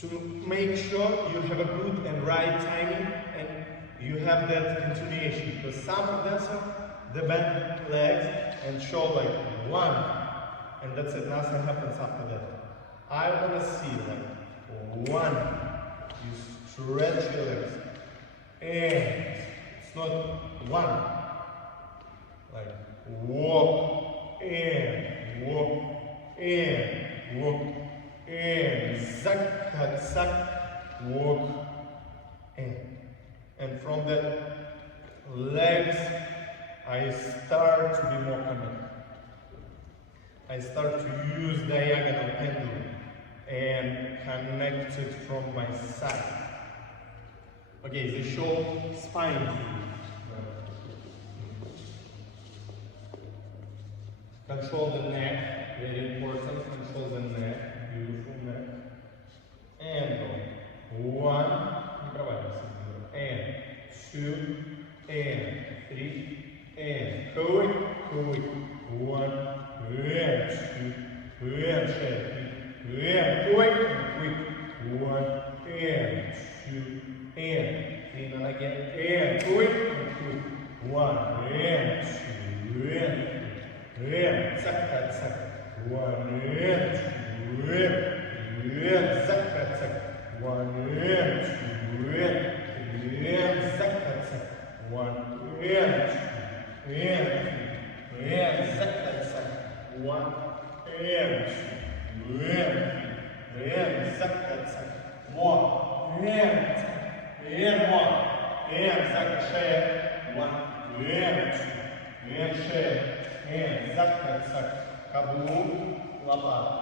to make sure you have a good and right timing and you have that continuation. Because some dancers, they bend legs and show like one, and that's it, nothing happens after that. I want to see like one, you stretch your legs, and it's not one, like walk, and walk, and walk, and zack, zack, walk, and from the legs, I start to be more connected. I start to use diagonal pendulum and connect it from my side. Okay, the show spine. Control the neck, very important. Control the neck, beautiful neck. And go. 1, and 2, and 3, and quick, quick. 1, and 2, and 3, and quick, quick. 1, and 2, and 3, and again, and quick, quick. 1, and 2, and 3, and zack, zack. 1, and 2, and zack, zack. 1, and 2, and zack, zack. 1, and 2, and zack, zack. 1, and 2, and zack, zack. More, and more, and zack, share. 1, and 2, and share. And zack, zack, каблук, лопата,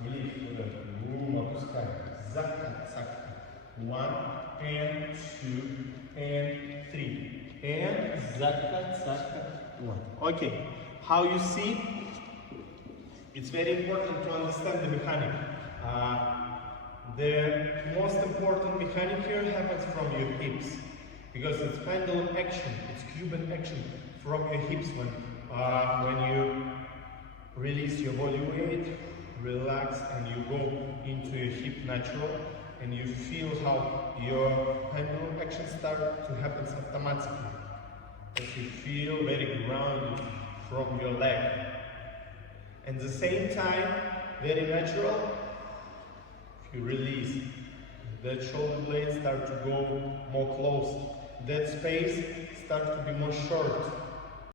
вниз, туда, опускаем, zack, zack, 1, and 2, and 3, and zack, zack, 1. Okay, how you see, it's very important to understand the mechanic. The most important mechanic here happens from your hips, because it's pendulum action, it's Cuban action from your hips when you release your body weight, relax, and you go into your hip natural, and you feel how your pendulum action start to happen automatically. As you feel very grounded from your leg. At the same time, very natural, if you release, that shoulder blades start to go more close. That space starts to be more short.